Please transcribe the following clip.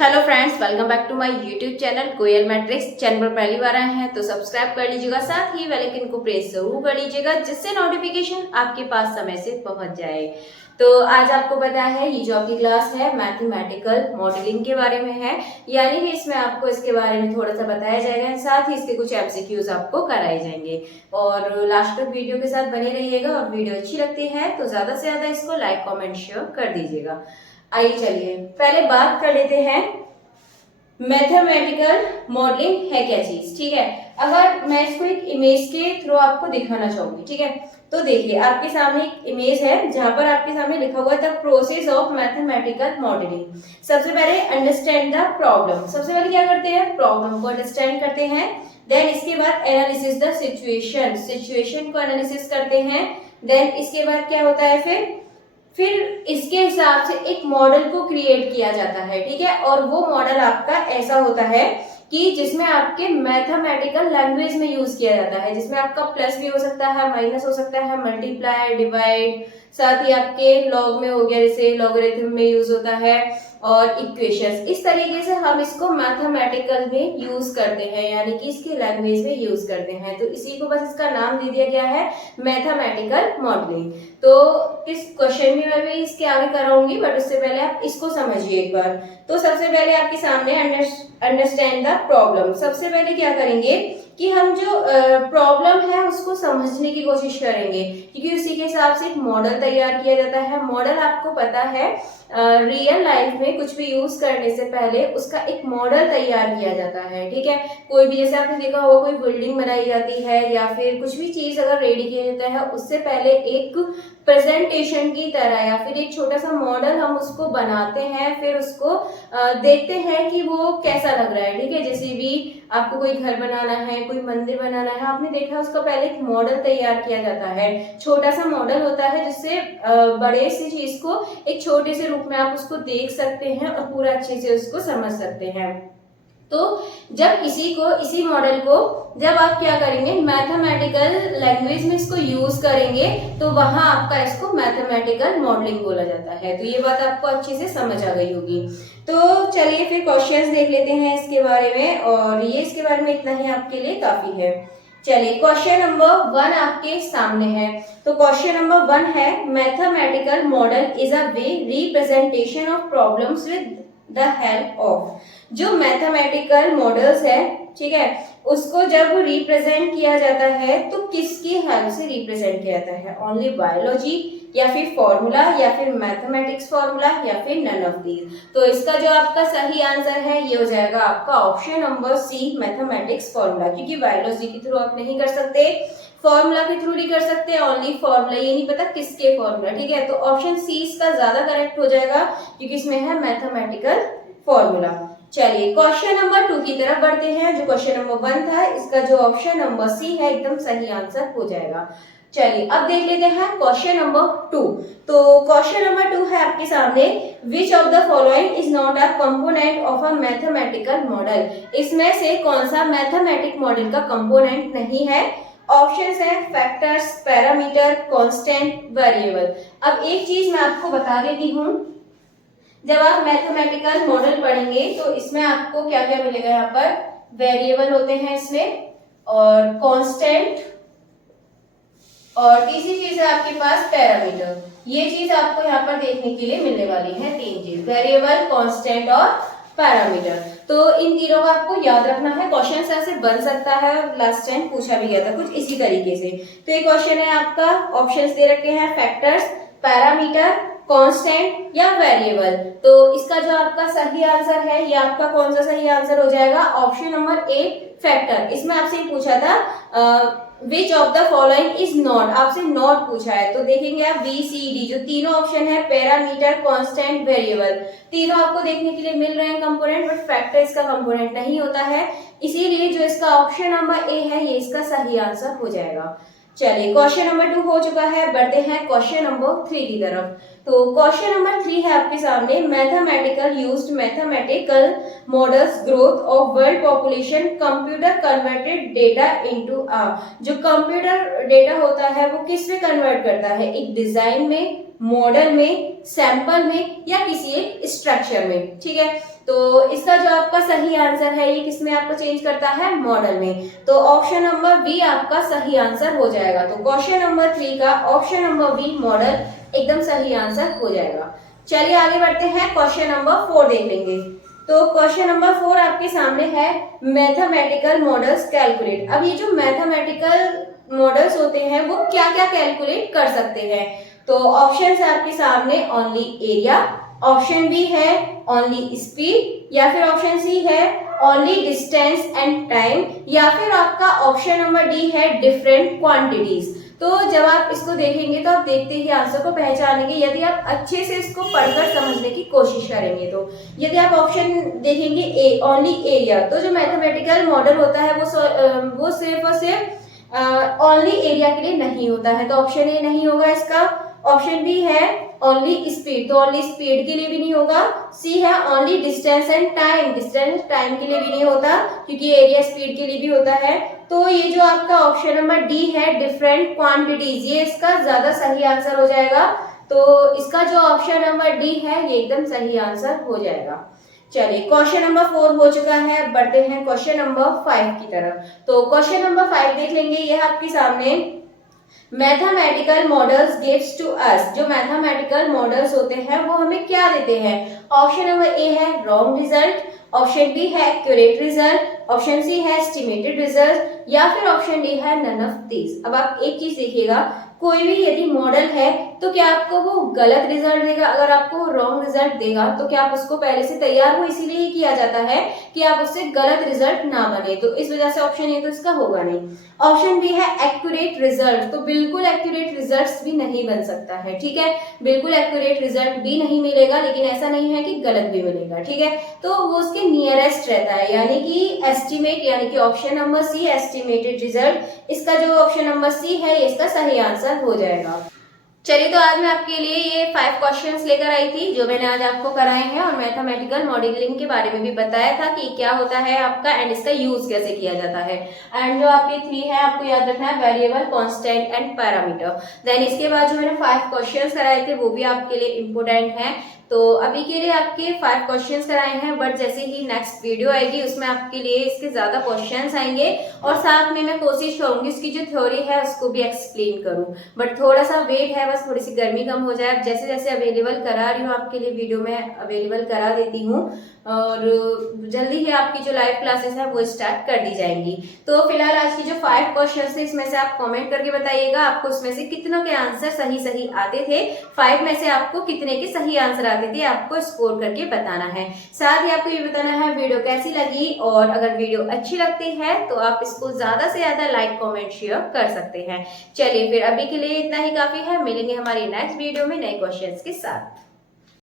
Hello friends, welcome back to my YouTube channel Koyal matrix. Channel पर पहली बार आए हैं तो सब्सक्राइब कर लीजिएगा, साथ ही बेल आइकन को प्रेस जरूर कर लीजिएगा जिससे नोटिफिकेशन आपके पास समय से पहुंच जाए। तो आज आपको पता है ये जो आपकी क्लास है मैथमेटिकल मॉडलिंग के बारे में है, यानी कि इसमें आपको इसके बारे में थोड़ा सा बताया जाएगा, साथ ही इसके कुछ एमसीक्यूज आपको कराए जाएंगे। और लास्ट तक वीडियो के साथ बने रहिएगा और वीडियो अच्छी लगती है तो ज्यादा से ज्यादा इसको लाइक कमेंट शेयर कर दीजिएगा। आइए चलिए पहले बात कर लेते हैं मैथमेटिकल मॉडलिंग है क्या चीज। ठीक है, अगर मैं इसको एक इमेज के थ्रू आपको दिखाना चाहूंगी, ठीक है, तो देखिए आपके सामने एक इमेज है जहां पर आपके सामने लिखा हुआ है the process of mathematical modelling. सबसे पहले अंडरस्टैंड द प्रॉब्लम, सबसे पहले क्या करते हैं, प्रॉब्लम को अंडरस्टैंड करते हैं। देन इसके बाद एनालिसिस द सिचुएशन, सिचुएशन को एनालिसिस करते हैं। देन इसके बाद क्या होता है, फिर इसके हिसाब से एक मॉडल को क्रिएट किया जाता है। ठीक है, और वो मॉडल आपका ऐसा होता है कि जिसमें आपके मैथमेटिकल लैंग्वेज में यूज किया जाता है, जिसमें आपका प्लस भी हो सकता है, माइनस हो सकता है, मल्टीप्लाई, डिवाइड, साथ ही आपके लॉग में हो गया, जैसे लॉगरिथम में यूज होता है, और इक्वेशंस। इस तरीके से हम इसको मैथमेटिकल में यूज करते हैं, यानी कि इसके लैंग्वेज में यूज करते हैं। तो इसी को बस इसका नाम दे दिया गया है मैथमेटिकल मॉडलिंग। तो इस क्वेश्चन में मैं भी इसके आगे कराऊंगी, बट उससे पहले आप इसको समझिए एक बार। तो सबसे पहले आपके सामने अंडरस्टैंड द प्रॉब्लम। सबसे पहले क्या करेंगे कि हम जो प्रॉब्लम है उसको समझने की कोशिश करेंगे, क्योंकि उसी के हिसाब से एक मॉडल तैयार किया जाता है। मॉडल आपको पता है रियल लाइफ में कुछ भी यूज करने से पहले उसका एक मॉडल तैयार किया जाता है। ठीक है, कोई भी, जैसे आपने देखा होगा, कोई बिल्डिंग बनाई जाती है या फिर कुछ भी चीज अगर रेडी किया जाता है, उससे पहले एक प्रेजेंटेशन की तरह या फिर एक छोटा सा मॉडल हम उसको बनाते हैं, फिर उसको देखते हैं कि वो कैसा लग रहा है। ठीक है, जैसे भी आपको कोई घर बनाना है, कोई मंदिर बनाना है, आपने देखा उसका पहले एक मॉडल तैयार किया जाता है। छोटा सा मॉडल होता है जिससे बड़े सी चीज को एक छोटे से रूप में आप उसको देख सकते हैं और पूरा अच्छे से उसको समझ सकते हैं। तो जब इसी मॉडल को जब आप क्या करेंगे, मैथमेटिकल लैंग्वेज में इसको यूज करेंगे, तो वहां आपका इसको मैथमेटिकल मॉडलिंग बोला जाता है। तो ये बात आपको अच्छे से समझ आ गई होगी। तो चलिए फिर क्वेश्चंस देख लेते हैं इसके बारे में, और ये इसके बारे में इतना ही आपके लिए काफी है। चलिए क्वेश्चन नंबर 1 आपके सामने है। तो क्वेश्चन नंबर 1 है, mathematical model is a way representation of problems with the help of. जो मैथमेटिकल मॉडल्स है, ठीक है, उसको जब रिप्रेजेंट किया जाता है तो किसकी हेल्प से रिप्रेजेंट किया जाता है, ओनली बायोलॉजी या फिर फॉर्मूला या फिर मैथमेटिक्स फॉर्मूला या फिर नन ऑफ दीज। तो इसका जो आपका सही आंसर है ये हो जाएगा आपका option number C, mathematics formula, क्योंकि बायोलॉजी के थ्रू आप नहीं कर सकते, फॉर्मूला के थ्रू नहीं कर सकते, ओनली फॉर्मूला, ये नहीं पता किसके फॉर्मूला। ठीक है, तो ऑप्शन सी इसका ज्यादा करेक्ट हो जाएगा क्योंकि इसमें है मैथमेटिकल फॉर्मूला। चलिए क्वेश्चन नंबर 2 की तरफ बढ़ते हैं। जो क्वेश्चन नंबर 1 था, इसका जो ऑप्शन नंबर सी है एकदम सही आंसर हो जाएगा। चलिए अब देख लेते हैं क्वेश्चन नंबर 2। तो क्वेश्चन नंबर 2 है आपके सामने, which of the following is not a component of a mathematical model. इसमें से कौन सा मैथमेटिक मॉडल का कंपोनेंट नहीं है। ऑप्शंस है फैक्टर्स, पैरामीटर, कांस्टेंट, वेरिएबल। अब एक चीज मैं आपको बता देती हूँ, जब आप मैथमेटिकल मॉडल पढ़ेंगे तो इसमें आपको क्या क्या मिलेगा, यहाँ पर वेरिएबल होते हैं इसमें, और कांस्टेंट, और तीसरी चीज है आपके पास पैरामीटर। ये चीज आपको यहाँ पर देखने के लिए मिलने वाली है, तीन चीज, वेरिएबल, कांस्टेंट और पैरामीटर। तो इन तीनों को आपको याद रखना है। क्वेश्चन ऐसे बन सकता है, लास्ट टाइम पूछा भी गया था कुछ इसी तरीके से। तो ये क्वेश्चन है आपका, ऑप्शंस दे रखे हैं फैक्टर्स, पैरामीटर, कांस्टेंट या वेरिएबल। तो इसका जो आपका सही आंसर है, ये आपका कौन सा सही आंसर हो जाएगा, ऑप्शन नंबर ए, फैक्टर। इसमें आपसे पूछा था which of the following is not, आपसे नॉट पूछा है। तो देखेंगे आप बी सी डी, जो तीनों ऑप्शन है, पैरामीटर, कांस्टेंट, वेरिएबल, तीनों आपको देखने के लिए मिल रहे हैं कंपोनेंट, बट फैक्टर इसका कंपोनेंट नहीं होता है, इसीलिए जो इसका ऑप्शन नंबर ए है ये इसका सही आंसर हो जाएगा। चलिए क्वेश्चन नंबर 2 हो चुका है, बढ़ते हैं क्वेश्चन नंबर 3 की तरफ। तो क्वेश्चन नंबर 3 है आपके सामने, mathematical used mathematical models growth of world population computer converted data into जो कंप्यूटर डेटा होता है वो किस में कन्वर्ट करता है, एक डिजाइन में, मॉडल में, सैंपल में या किसी एक स्ट्रक्चर में, ठीक है। तो इसका जो आपका सही आंसर है ये किसमें आपको चेंज करता है, मॉडल में। तो ऑप्शन नंबर बी आपका सही आंसर हो जाएगा। तो क्वेश्चन नंबर 3 का ऑप्शन नंबर बी मॉडल एकदम सही आंसर हो जाएगा। चलिए आगे बढ़ते हैं, क्वेश्चन नंबर 4 देख लेंगे। तो क्वेश्चन नंबर 4 आपके सामने है, मैथमेटिकल मॉडल्स कैलकुलेट। अब ये जो मैथमेटिकल मॉडल्स होते हैं वो क्या क्या कैलकुलेट कर सकते हैं। तो ऑप्शन है आपके सामने, ओनली एरिया, ऑप्शन बी है ओनली स्पीड, या फिर ऑप्शन सी है ओनली डिस्टेंस एंड टाइम, या फिर आपका ऑप्शन नंबर डी है डिफरेंट क्वांटिटीज। तो जब आप इसको देखेंगे तो आप देखते ही आंसर को पहचानेंगे यदि आप अच्छे से इसको पढ़कर समझने की कोशिश करेंगे। तो यदि आप ऑप्शन देखेंगे ए ओनली एरिया, तो जो मैथमेटिकल मॉडल होता है वो सिर्फ और सिर्फ ओनली एरिया के लिए नहीं होता है, तो ऑप्शन ए नहीं होगा इसका। ऑप्शन बी है ओनली स्पीड, तो ओनली स्पीड के लिए भी नहीं होगा। सी है only distance and time, distance time के लिए भी नहीं होता क्योंकि एरिया स्पीड के लिए भी होता है। तो ये जो आपका ऑप्शन नंबर डी है डिफरेंट क्वांटिटीज, ये इसका ज्यादा सही आंसर हो जाएगा। तो इसका जो ऑप्शन नंबर डी है ये एकदम सही आंसर हो जाएगा। चलिए क्वेश्चन नंबर 4 हो चुका है, बढ़ते हैं क्वेश्चन नंबर 5 की तरफ। तो क्वेश्चन नंबर 5 देख लेंगे, यह आपके सामने, mathematical models gives to us, जो मैथमेटिकल मॉडल्स होते हैं वो हमें क्या देते हैं। ऑप्शन नंबर ए है रॉन्ग रिजल्ट, ऑप्शन बी है एक्यूरेट रिजल्ट, ऑप्शन सी है एस्टिमेटेड रिजल्ट, या फिर ऑप्शन डी है नन ऑफ दीज। अब आप एक चीज देखिएगा, कोई भी यदि मॉडल है तो क्या आपको वो गलत रिजल्ट देगा, अगर आपको रॉन्ग रिजल्ट देगा तो क्या आप उसको पहले से तैयार हो, इसीलिए ही किया जाता है कि आप उससे गलत रिजल्ट ना बने। तो इस वजह से ऑप्शन ए तो इसका होगा नहीं। ऑप्शन बी है एक्यूरेट रिजल्ट, तो बिल्कुल एक्यूरेट रिजल्ट भी नहीं बन सकता है, ठीक है, बिल्कुल एक्यूरेट रिजल्ट भी नहीं मिलेगा, लेकिन ऐसा नहीं है कि गलत भी मिलेगा, ठीक है। तो वो उसके नियरेस्ट रहता है, यानी कि एस्टिमेट, यानी कि option number C estimated result, इसका जो ऑप्शन नंबर सी है इसका सही आंसर हो जाएगा। चलिए तो आज मैं आपके लिए ये 5 क्वेश्चंस लेकर आई थी जो मैंने आज आपको कराए हैं, और मैथमेटिकल मॉडलिंग के बारे में भी बताया था कि क्या होता है आपका एंड इसका यूज कैसे किया जाता है। एंड जो आपके 3 है आपको याद रखना है, variable, constant and parameter. Then इसके बाद जो मैंने 5 क्वेश्चंस कराए थे वो भी आपके लिए इम्पोर्टेंट है। तो अभी के लिए आपके 5 क्वेश्चंस कराए हैं, बट जैसे ही नेक्स्ट वीडियो आएगी उसमें आपके लिए इसके ज्यादा क्वेश्चंस आएंगे, और साथ में मैं कोशिश करूंगी उसकी जो थ्योरी है उसको भी एक्सप्लेन करूं। बट थोड़ा सा वेट है, बस थोड़ी सी गर्मी कम हो जाए। जैसे जैसे अवेलेबल करा रही हूँ आपके लिए वीडियो में अवेलेबल करा देती हूँ, और जल्दी ही आपकी जो लाइव क्लासेस है वो स्टार्ट कर दी जाएंगी। तो फिलहाल आज की जो 5 क्वेश्चन थे इसमें से आप कमेंट करके बताइएगा आपको उसमें से कितनों के आंसर सही सही आते थे, 5 में से आपको कितने के सही आंसर आते थे आपको स्कोर करके बताना है। साथ ही आपको ये बताना है वीडियो कैसी लगी, और अगर वीडियो अच्छी लगती है तो आप इसको ज्यादा से ज्यादा लाइक कमेंट शेयर कर सकते हैं। चलिए फिर अभी के लिए इतना ही काफी है, मिलेंगे हमारी नेक्स्ट वीडियो में नए क्वेश्चंस के साथ।